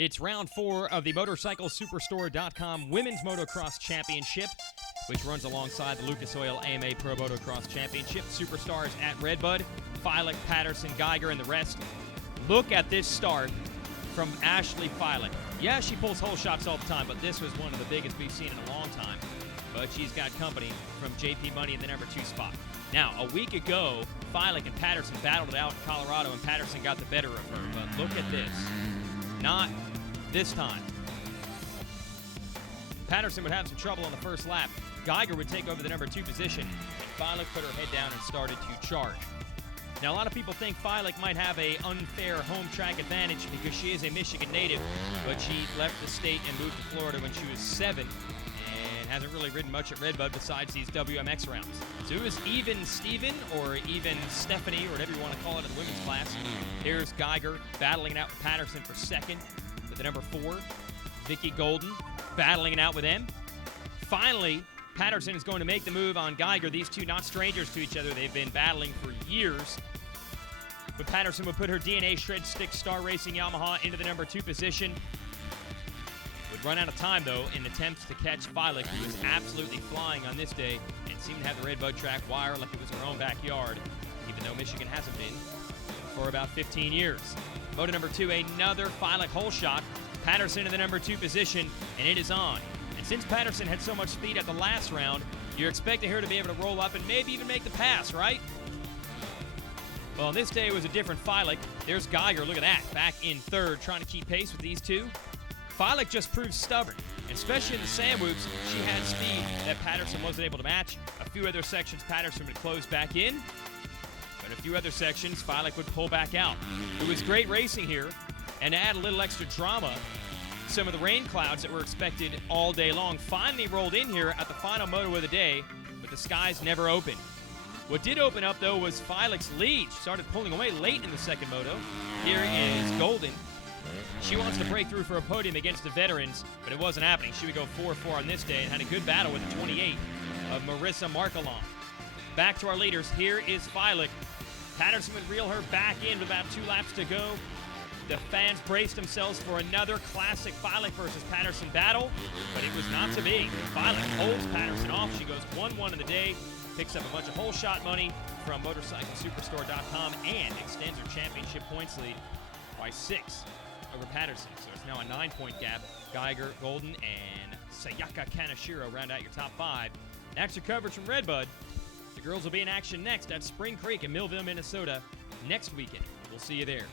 It's round 4 of the MotorcycleSuperstore.com Women's Motocross Championship, which runs alongside the Lucas Oil AMA Pro Motocross Championship. Superstars at RedBud, Fiolek, Patterson, Geiger, and the rest. Look at this start from Ashley Fiolek. Yeah, she pulls hole shots all the time, but this was one of the biggest we've seen in a long time. But she's got company from JP Money in the number 2 spot. Now, a week ago, Fiolek and Patterson battled it out in Colorado, and Patterson got the better of her. But look at this. Not this time. Patterson would have some trouble on the first lap. Geiger would take over the number 2 position, and Fiolek put her head down and started to charge. Now, a lot of people think Fiolek might have an unfair home track advantage because she is a Michigan native, but she left the state and moved to Florida when she was 7 and hasn't really ridden much at RedBud besides these WMX rounds. So it was even Steven or even Stephanie or whatever you want to call it in the women's class. Here's Geiger battling it out with Patterson for second with the number 4. Vicky Golden battling it out with them. Finally, Patterson is going to make the move on Geiger. These two not strangers to each other. They've been battling for years. But Patterson would put her DNA Shred Stick Star Racing Yamaha into the number 2 position. Would run out of time, though, in attempts to catch Fiolek, who was absolutely flying on this day and seemed to have the RedBud track wire like it was her own backyard, even though Michigan hasn't been for about 15 years. Moto number 2, another Fiolek hole shot. Patterson in the number 2 position, and it is on. And since Patterson had so much speed at the last round, you're expecting her to be able to roll up and maybe even make the pass, right? Well, on this day, it was a different Fiolek. There's Geiger, look at that, back in 3rd, trying to keep pace with these two. Fiolek just proved stubborn, and especially in the sand whoops, she had speed that Patterson wasn't able to match. A few other sections, Patterson would close back in, but a few other sections, Fiolek would pull back out. It was great racing here, and to add a little extra drama, some of the rain clouds that were expected all day long finally rolled in here at the final moto of the day, but the skies never opened. What did open up, though, was Fiolek's lead. She started pulling away late in the second moto. Here is Golden. She wants to break through for a podium against the veterans, but it wasn't happening. She would go 4-4 on this day and had a good battle with the 28 of Marissa Marcolon. Back to our leaders. Here is Fiolek. Patterson would reel her back in with about 2 laps to go. The fans braced themselves for another classic Fiolek versus Patterson battle, but it was not to be. Fiolek holds Patterson off. She goes 1-1 in the day, picks up a bunch of hole shot money from MotorcycleSuperstore.com, and extends her championship points lead by 6 over Patterson. So it's now a 9-point gap. Geiger, Golden, and Sayaka Kaneshiro round out your top 5. That's your coverage from RedBud. The girls will be in action next at Spring Creek in Millville, Minnesota next weekend. We'll see you there.